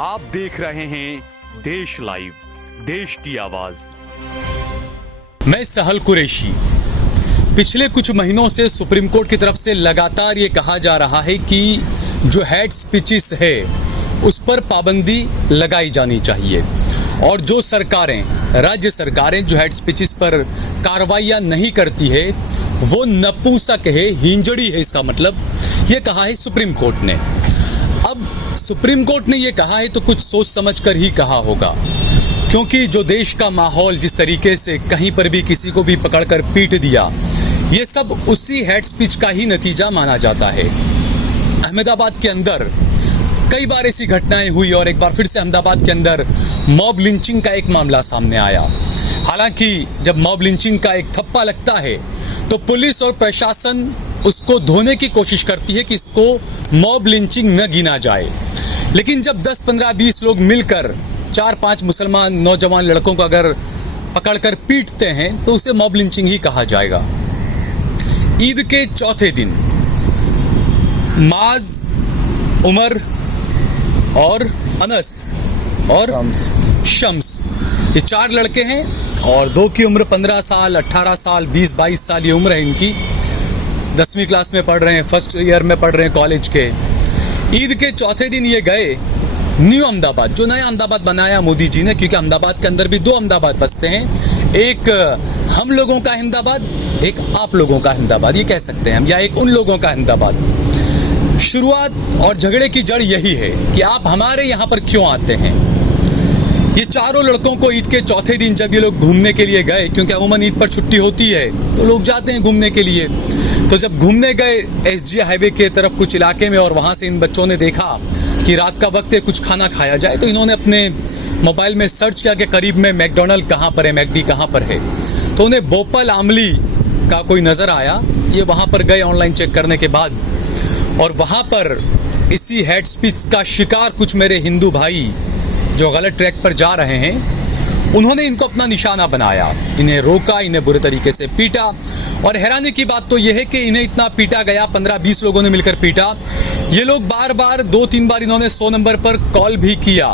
आप देख रहे हैं देश लाइव, देश की आवाज। मैं सहल कुरैशी। पिछले कुछ महीनों से सुप्रीम कोर्ट की तरफ से लगातार ये कहा जा रहा है कि जो हेट स्पीचेस है उस पर पाबंदी लगाई जानी चाहिए और जो सरकारें, राज्य सरकारें जो हेट स्पीचेस पर कार्रवाइयाँ नहीं करती है वो नपुंसक है, हिंजड़ी है। इसका मतलब ये कहा है सुप्रीम कोर्ट ने। अब सुप्रीम कोर्ट ने ये कहा है तो कुछ सोच समझ कर ही कहा होगा, क्योंकि जो देश का माहौल जिस तरीके से कहीं पर भी किसी को भी पकड़कर पीट दिया, ये सब उसी हेट स्पीच का ही नतीजा माना जाता है। अहमदाबाद के अंदर कई बार ऐसी घटनाएं हुई और एक बार फिर से अहमदाबाद के अंदर मॉब लिंचिंग का एक मामला सामने आया। हालांकि जब मॉब लिंचिंग का एक थप्पा लगता है तो पुलिस और प्रशासन उसको धोने की कोशिश करती है कि इसको मॉब लिंचिंग न गिना जाए, लेकिन जब 10, 15, 20 लोग मिलकर 4-5 मुसलमान नौजवान लड़कों को अगर पकड़कर पीटते हैं तो उसे मॉब लिंचिंग ही कहा जाएगा। ईद के चौथे दिन माज, उमर और अनस और शम्स, ये 4 लड़के हैं और 2 की उम्र 15 साल, 18 साल, 20-22 साल ये उम्र है इनकी। 10वीं क्लास में पढ़ रहे हैं, फर्स्ट ईयर में पढ़ रहे हैं कॉलेज के। ईद के चौथे दिन ये गए न्यू अहमदाबाद, जो नया अहमदाबाद बनाया मोदी जी ने, क्योंकि अहमदाबाद के अंदर भी 2 अहमदाबाद बसते हैं, एक हम लोगों का अहमदाबाद, एक आप लोगों का अहमदाबाद, ये कह सकते हैं हम, या एक उन लोगों का अहमदाबाद। शुरुआत और झगड़े की जड़ यही है कि आप हमारे यहाँ पर क्यों आते हैं। ये चारों लड़कों को ईद के चौथे दिन जब ये लोग घूमने के लिए गए, क्योंकि अमूमन ईद पर छुट्टी होती है तो लोग जाते हैं घूमने के लिए, तो जब घूमने गए एसजी हाईवे के तरफ कुछ इलाके में और वहाँ से इन बच्चों ने देखा कि रात का वक्त है, कुछ खाना खाया जाए, तो इन्होंने अपने मोबाइल में सर्च किया कि करीब में मैकडोनल्ड कहाँ पर है, मैकडी कहाँ पर है। तो उन्हें बोपल आमली का कोई नज़र आया। ये वहाँ पर गए ऑनलाइन चेक करने के बाद, और वहाँ पर इसी हेट स्पीच का शिकार कुछ मेरे हिंदू भाई जो गलत ट्रैक पर जा रहे हैं, उन्होंने इनको अपना निशाना बनाया, इन्हें रोका, इन्हें बुरे तरीके से पीटा। और हैरानी की बात तो यह है कि इन्हें इतना पीटा गया, 15-20 लोगों ने मिलकर पीटा। ये लोग बार बार 2-3 बार इन्होंने 100 नंबर पर कॉल भी किया,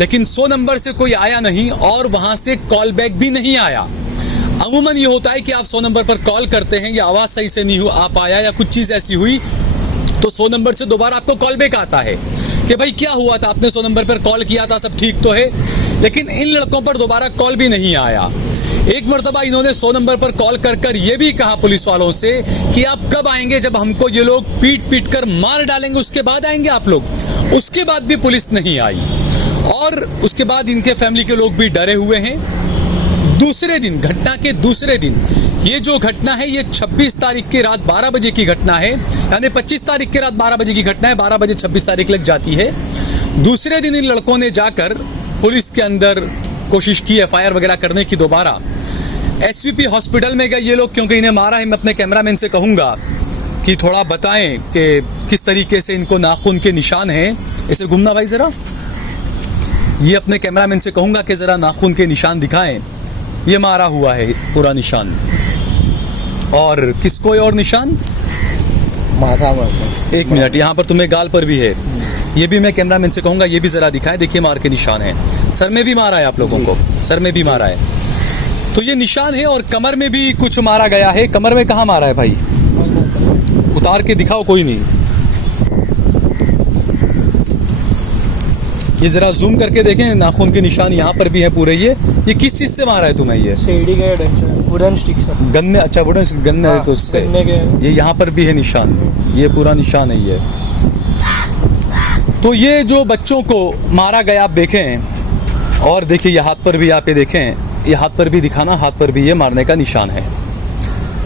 लेकिन 100 नंबर से कोई आया नहीं और वहाँ से कॉल बैक भी नहीं आया। अमूमन ये होता है कि आप 100 नंबर पर कॉल करते हैं, या आवाज़ सही से नहीं आ पाया या कुछ चीज़ ऐसी हुई तो 100 नंबर से दोबारा आपको कॉल बैक आता है कि भाई क्या हुआ था, आपने 100 नंबर पर कॉल किया था, सब ठीक तो है। लेकिन इन लड़कों पर दोबारा कॉल भी नहीं आया। एक मरतबा इन्होंने 100 नंबर पर कॉल कर ये भी कहा पुलिस वालों से कि आप कब आएंगे, जब हमको ये लोग पीट कर मार डालेंगे उसके बाद आएंगे आप लोग। उसके बाद भी पुलिस नहीं आई और उसके बाद इनके फैमिली के लोग भी डरे हुए हैं। दूसरे दिन, घटना के दूसरे दिन, ये जो घटना है ये 26 तारीख की रात 12 बजे की घटना है, यानी 25 तारीख की रात 12 बजे की घटना है, 12 बजे 26 तारीख लग जाती है। दूसरे दिन इन लड़कों ने जाकर पुलिस के अंदर कोशिश की एफआईआर वगैरह करने की दोबारा। एसवीपी हॉस्पिटल में गए ये लोग, क्योंकि इन्हें मारा है। मैं अपने कैमरामैन से कहूँगा कि थोड़ा बताएं कि किस तरीके से इनको नाखून के निशान हैं। इसे घूमना भाई ज़रा, ये अपने कैमरामैन से कहूँगा कि ज़रा नाखून के निशान दिखाएं। ये मारा हुआ है पूरा निशान, और किसको और निशान माथा में। 1 मिनट, यहाँ पर तुम्हें गाल पर भी है। ये भी मैं कैमरामैन से कहूँगा ये भी ज़रा दिखाएं। देखिए मार के निशान है, सर में भी मारा है, आप लोगों को सर में भी मारा है, तो ये निशान है। और कमर में भी कुछ मारा गया है। कमर में कहाँ मारा है भाई, उतार के दिखाओ, कोई नहीं। ये ज़रा जूम करके देखें, नाखून के निशान यहाँ पर भी है पूरे। ये किस चीज़ से मारा है तुम्हें? ये सीढ़ी के वुडन स्टिक से, गन्ने, अच्छा वुडन गन्ने, हाँ, उससे गन्ने के। ये यहाँ पर भी है निशान, ये पूरा निशान है ये। तो ये जो बच्चों को मारा गया आप देखें, और देखिए ये हाथ पर भी, आप ये देखें, ये हाथ पर भी दिखाना, हाथ पर भी ये मारने का निशान है।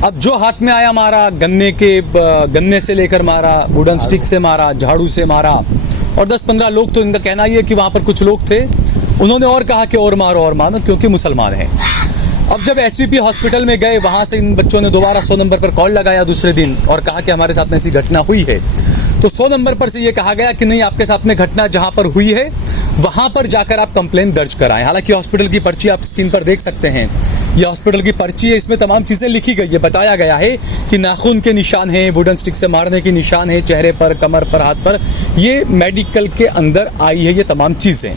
अब जो हाथ में आया मारा, गन्ने से लेकर मारा, वुडन स्टिक से मारा, झाड़ू से मारा, और 10-15 लोग, तो इनका कहना ये है कि वहाँ पर कुछ लोग थे, उन्होंने और कहा कि और मारो क्योंकि मुसलमान हैं। अब जब एसवीपी हॉस्पिटल में गए, वहाँ से इन बच्चों ने दोबारा 100 नंबर पर कॉल लगाया दूसरे दिन और कहा कि हमारे साथ में ऐसी घटना हुई है। तो 100 नंबर पर से ये कहा गया कि नहीं, आपके साथ में घटना जहाँ पर हुई है वहाँ पर जाकर आप कंप्लेन दर्ज कराएं। हालांकि हॉस्पिटल की पर्ची आप स्क्रीन पर देख सकते हैं ये हॉस्पिटल की पर्ची है, इसमें तमाम चीज़ें लिखी गई है। बताया गया है कि नाखून के निशान हैं, वुडन स्टिक से मारने के निशान हैं, चेहरे पर, कमर पर, हाथ पर। ये मेडिकल के अंदर आई है ये तमाम चीज़ें।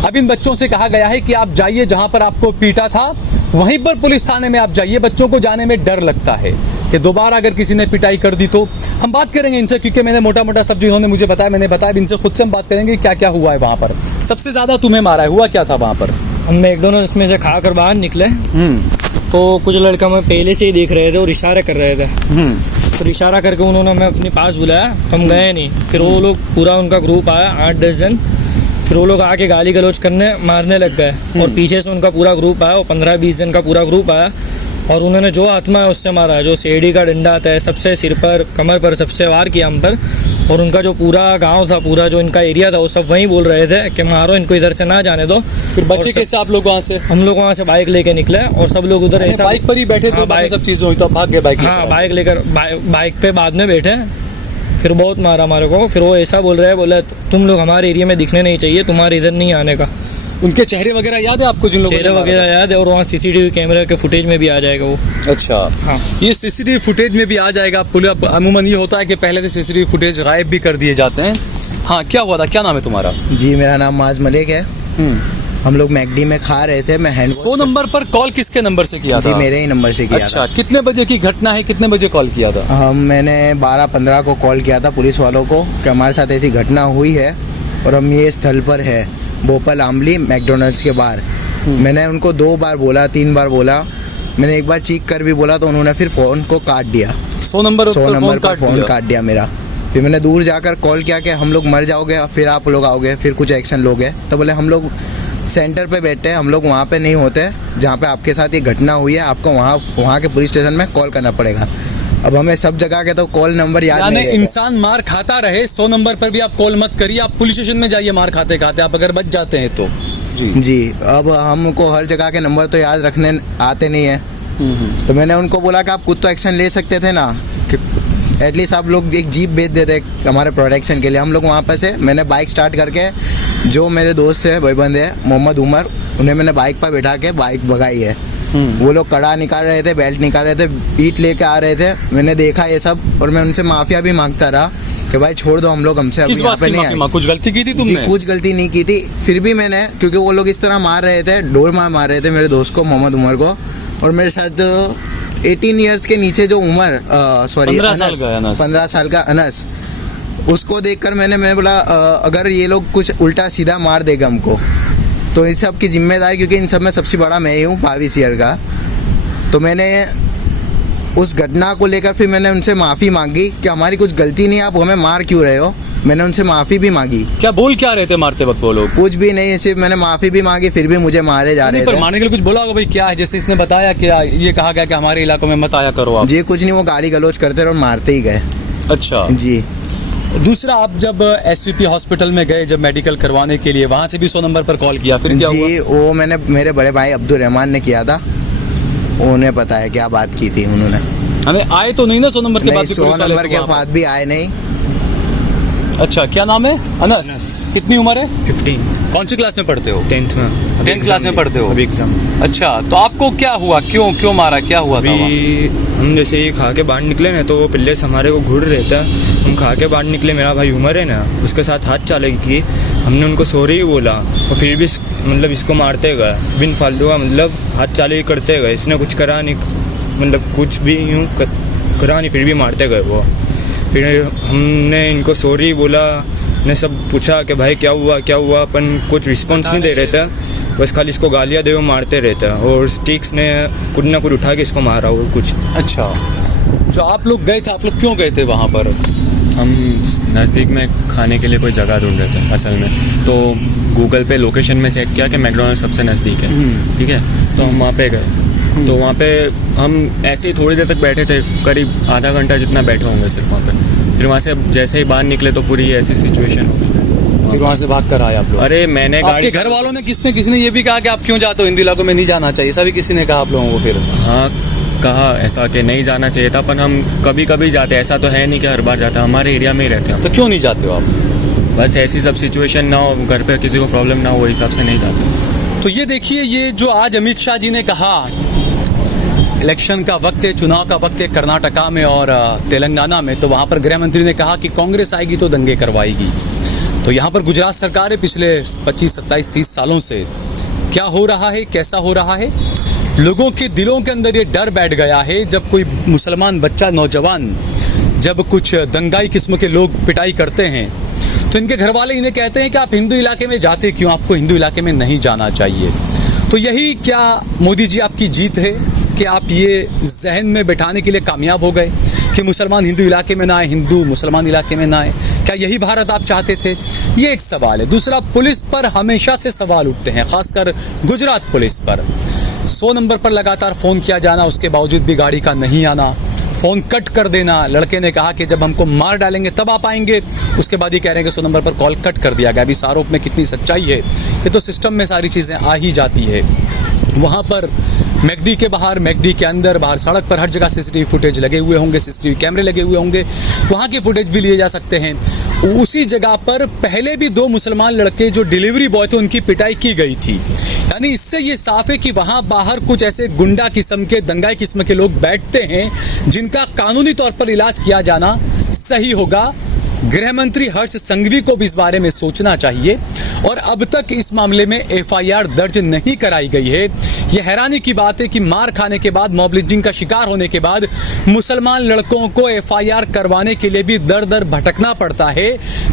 अब इन बच्चों से कहा गया है कि आप जाइए जहाँ पर आपको पीटा था वहीं पर पुलिस थाने में आप जाइए। बच्चों को जाने में डर लगता है कि दोबारा अगर किसी ने पिटाई कर दी तो। हम बात करेंगे इनसे, क्योंकि मैंने मोटा मोटा सब जो इन्होंने मुझे बताया मैंने बताया, इनसे खुद से हम बात करेंगे क्या क्या हुआ है वहाँ पर। सबसे ज़्यादा तुम्हें मारा है, हुआ क्या था वहाँ पर? हम मैकडोनल्ड्स में से खा कर बाहर निकले तो कुछ लड़का हमें पहले से ही देख रहे थे और इशारे कर रहे थे। फिर इशारा करके उन्होंने हमें अपने पास बुलाया, हम गए नहीं। फिर वो लोग पूरा उनका ग्रुप आया 8-10 जन, फिर वो लोग आके गाली गलौज करने मारने लग गए। और पीछे से उनका पूरा ग्रुप आया, वो 15-20 जन का पूरा ग्रुप आया और उन्होंने जो आत्मा है उससे मारा है। जो सीढ़ी का डंडा आता है सबसे सिर पर, कमर पर सबसे वार किया हम पर। और उनका जो पूरा गांव था, पूरा जो इनका एरिया था, वो सब वहीं बोल रहे थे कि मारो इनको, इधर से ना जाने दो। फिर बच्चे कैसे आप लोग वहाँ से? हम लोग वहाँ से बाइक लेके निकले और सब लोग उधर ऐसा बाइक पर ही बैठे थे? हाँ, बाइक सब चीज़ें हुई तो आप भाग गए बाइक? हाँ, बाइक लेकर बाइक पे बाद में बैठे। फिर बहुत मारा हमारे को। फिर वो ऐसा बोल रहे हैं, बोला तुम लोग हमारे एरिया में दिखने नहीं चाहिए, तुम्हारे इधर नहीं आने का। उनके चेहरे वगैरह याद है आपको जिन लोगों ने चेहरे मारा वगैरह था? याद है और वहाँ सीसीटीवी कैमरे के फुटेज में भी आ जाएगा वो। अच्छा हाँ। ये सीसीटीवी फुटेज में भी आ जाएगा। अमूमन ये होता है कि पहले से सीसीटीवी फुटेज गायब भी कर दिए जाते हैं। हाँ, क्या हुआ था? क्या नाम है तुम्हारा? जी, मेरा नाम माज मलिक है। हम लोग मैकडी में खा रहे थे। मैं हैंड 100 नंबर पर कॉल किसके नंबर से किया था? जी, मेरे ही नंबर से किया अच्छा, था। कितने बजे की घटना है? कितने बजे कॉल किया था? मैंने 12-15 को कॉल किया था पुलिस वालों को कि हमारे साथ ऐसी घटना हुई है और हम ये स्थल पर है, भोपाल आमली मैकडोनल्ड्स के बाहर। मैंने उनको 2 बार बोला, 3 बार बोला। मैंने एक बार चीख कर भी बोला तो उन्होंने फिर फ़ोन को काट दिया। 100 नंबर पर फ़ोन काट दिया मेरा। फिर मैंने दूर जाकर कॉल किया कि हम लोग मर जाओगे, फिर आप लोग आओगे, फिर कुछ एक्शन लोगे। तो बोले हम लोग सेंटर पे बैठे हैं, हम लोग वहाँ पे नहीं होते जहाँ पे आपके साथ ये घटना हुई है। आपको वहाँ के पुलिस स्टेशन में कॉल करना पड़ेगा। अब हमें सब जगह के तो कॉल नंबर याद नहीं रहते। इंसान मार खाता रहे 100 नंबर पर भी आप कॉल मत करिए। आप पुलिस स्टेशन में जाइए मार खाते खाते, आप अगर बच जाते हैं तो। जी, अब हमको हर जगह के नंबर तो याद रखने आते नहीं है। तो मैंने उनको बोला कि आप खुद तो एक्शन ले सकते थे ना, कि एटलीस्ट आप लोग एक जीप भेज देते हमारे प्रोटेक्शन के लिए। हम लोग वहाँ पर से मैंने बाइक स्टार्ट करके, जो मेरे दोस्त है, भाईबंद है, मोहम्मद उमर, उन्हें मैंने बाइक पर बैठा के बाइक भगाई है। वो लोग कड़ा निकाल रहे थे, बेल्ट निकाल रहे थे, ईंट लेके आ रहे थे। मैंने देखा ये सब और मैं उनसे माफिया भी मांगता रहा कि भाई छोड़ दो, हम लोग हमसे अभी यहाँ पे नहीं आए। कुछ गलती की थी तुमने? जी, कुछ गलती नहीं की थी। फिर भी मैंने, क्योंकि वो लोग इस तरह मार रहे थे, डोर मार रहे थे मेरे दोस्त को, मोहम्मद उमर को। और मेरे साथ 18 ईयर्स के नीचे जो उमर, सॉरी 15 साल का अनस, उसको देखकर मैंने बोला अगर ये लोग कुछ उल्टा सीधा मार देगा हमको तो इन सब की जिम्मेदारी, क्योंकि इन सब में सबसे बड़ा मैं ही हूँ 22 ईयर का। तो मैंने उस घटना को लेकर फिर मैंने उनसे माफ़ी मांगी कि हमारी कुछ गलती नहीं, आप हमें मार क्यों रहे हो। मैंने उनसे माफ़ी भी मांगी। क्या बोल क्या रहे थे मारते वक्त वो लोग? कुछ भी नहीं, सिर्फ मैंने माफ़ी भी मांगी, फिर भी मुझे मारे जा रहे थे। पर मारने के लिए कुछ बोला होगा भाई क्या है? जैसे इसने बताया कि ये कहा गया कि हमारे इलाकों में मत आया करो आप। जी, कुछ नहीं, वो गाली गलौज करते रहे और मारते ही गए। अच्छा जी। दूसरा, आप जब एसवीपी हॉस्पिटल में गए जब मेडिकल करवाने के लिए, वहाँ से भी 100 नंबर पर कॉल किया, फिर क्या हुआ? जी, वो मैंने मेरे बड़े भाई अब्दुल रहमान ने किया था। उन्हें पता है क्या बात की थी उन्होंने। हमें आए तो नहीं ना 100 नंबर के बाद? 100 नंबर के बाद भी आए नहीं। अच्छा, क्या नाम है? अनस। कितनी उम्र है? 15। कौन सी क्लास में पढ़ते हो? 10th में। 10th क्लास में पढ़ते हो? अभी एग्जाम। अच्छा, तो आपको क्या हुआ? क्यों मारा? क्या हुआ था? अभी हम जैसे ही खा के बाहर निकले ना, तो वो पिल्ले से हमारे को घूर रहे थे। हम खा के बाहर निकले, मेरा भाई उमर है ना, उसके साथ हाथ चाले की। हमने उनको सॉरी बोला और फिर भी मतलब इसको मारते गए बिन फालतू का, मतलब हाथ चाले करते गए। इसने कुछ करा नहीं, मतलब कुछ भी यूँ करा नहीं, फिर भी मारते गए वो। फिर हमने इनको सॉरी बोला, ने सब पूछा कि भाई क्या हुआ, अपन कुछ रिस्पॉन्स नहीं दे रहे थे, बस खाली इसको गालियाँ दे वो मारते रहते। और स्टिक्स ने कुछ ना कुछ उठा के इसको मारा और कुछ। अच्छा, जो आप लोग गए थे, आप लोग क्यों गए थे वहाँ पर? हम नज़दीक में खाने के लिए कोई जगह ढूंढ रहे थे असल में। तो गूगल पे लोकेशन में चेक किया कि मैकडॉनल्ड्स सबसे नज़दीक है, ठीक है। तो हम वहाँ पे गए। तो वहाँ पे हम ऐसे ही थोड़ी देर तक बैठे थे, करीब आधा घंटा जितना बैठे होंगे सिर्फ वहाँ पे। फिर वहाँ से जैसे ही बाहर निकले तो पूरी ऐसी सिचुएशन हो गई। फिर वहाँ से भाग कर आए आप लोग? अरे मैंने आपके घर वालों ने किसने ये भी कहा कि आप क्यों जाते हो, इन इलाकों में नहीं जाना चाहिए? सभी किसी ने कहा आप लोगों को? फिर हाँ, कहा ऐसा कि नहीं जाना चाहिए था, पर हम कभी कभी जाते, ऐसा तो है नहीं कि हर बार जाता, हमारे एरिया में ही रहते हैं। तो क्यों नहीं जाते हो आप? बस ऐसी सब सिचुएशन ना हो, घर पे किसी को प्रॉब्लम ना हो, वही हिसाब से नहीं जाते। तो ये देखिए, ये जो आज अमित शाह जी ने कहा इलेक्शन का वक्त है, चुनाव का वक्त है कर्नाटका में और तेलंगाना में, तो वहाँ पर गृह मंत्री ने कहा कि कांग्रेस आएगी तो दंगे करवाएगी। तो यहाँ पर गुजरात सरकार है पिछले 25, 27, 30 सालों से क्या हो रहा है, कैसा हो रहा है, लोगों के दिलों के अंदर ये डर बैठ गया है। जब कोई मुसलमान बच्चा, नौजवान जब कुछ दंगाई किस्म के लोग पिटाई करते हैं तो इनके घर वाले इन्हें कहते हैं कि आप हिंदू इलाके में जाते क्यों, आपको हिंदू इलाके में नहीं जाना चाहिए। तो यही क्या मोदी जी आपकी जीत है कि आप ये जहन में बैठाने के लिए कामयाब हो गए कि मुसलमान हिंदू इलाके में ना आए, हिंदू मुसलमान इलाके में ना आए? क्या यही भारत आप चाहते थे? ये एक सवाल है। दूसरा, पुलिस पर हमेशा से सवाल उठते हैं, खासकर गुजरात पुलिस पर। 100 नंबर पर लगातार फ़ोन किया जाना, उसके बावजूद भी गाड़ी का नहीं आना, फ़ोन कट कर देना। लड़के ने कहा कि जब हमको मार डालेंगे तब आप आएंगे, उसके बाद ये कह रहे हैं कि 100 नंबर पर कॉल कट कर दिया गया। अभी इस आरोप में कितनी सच्चाई है, ये तो सिस्टम में सारी चीज़ें आ ही जाती है। वहाँ पर मैकडी के बाहर, मैकडी के अंदर, बाहर सड़क पर हर जगह सीसीटीवी फुटेज लगे हुए होंगे, सीसीटीवी कैमरे लगे हुए होंगे, वहाँ के फुटेज भी लिए जा सकते हैं। उसी जगह पर पहले भी 2 मुसलमान लड़के जो डिलीवरी बॉय थे उनकी पिटाई की गई थी। यानी इससे ये साफ है कि वहाँ बाहर कुछ ऐसे गुंडा किस्म के, दंगाई किस्म के लोग बैठते हैं जिनका कानूनी तौर पर इलाज किया जाना सही होगा। गृह मंत्री हर्ष संघवी को भी इस बारे में सोचना चाहिए और अब तक इस मामले में एफआईआर दर्ज नहीं कराई गई है। यह हैरानी की बात है कि मार खाने के बाद, मॉब लिंचिंग का शिकार होने के बाद मुसलमान लड़कों को एफआईआर करवाने के लिए भी दर दर भटकना पड़ता है।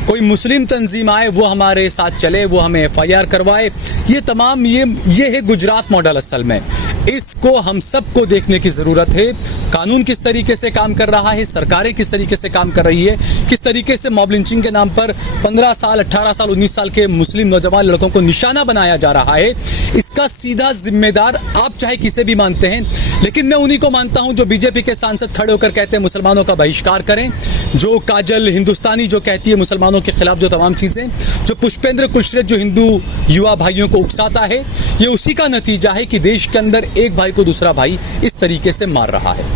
कोई मुस्लिम तंजीम आए, वो हमारे साथ चले, वो हमें एफआईआर करवाए। ये तमाम ये है गुजरात मॉडल। असल में इसको हम सबको देखने की ज़रूरत है। कानून किस तरीके से काम कर रहा है, सरकारें किस तरीके से काम कर रही है, किस तरीके से मॉब लिंचिंग के नाम पर 15 साल, 18 साल, 19 साल के मुस्लिम नौजवान लड़कों को निशाना बनाया जा रहा है। इसका सीधा जिम्मेदार आप चाहे किसे भी मानते हैं, लेकिन मैं उन्हीं को मानता हूं जो बीजेपी के सांसद खड़े होकर कहते हैं मुसलमानों का बहिष्कार करें, जो काजल हिंदुस्तानी जो कहती है मुसलमानों के खिलाफ जो तमाम चीज़ें, जो पुष्पेंद्र कुशरेट जो हिंदू युवा भाइयों को उकसाता है, ये उसी का नतीजा है कि देश के अंदर एक भाई को दूसरा भाई इस तरीके से मार रहा है।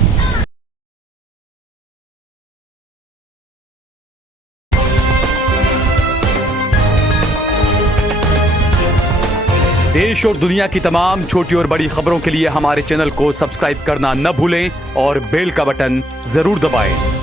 देश और दुनिया की तमाम छोटी और बड़ी खबरों के लिए हमारे चैनल को सब्सक्राइब करना न भूलें और बेल का बटन जरूर दबाएं।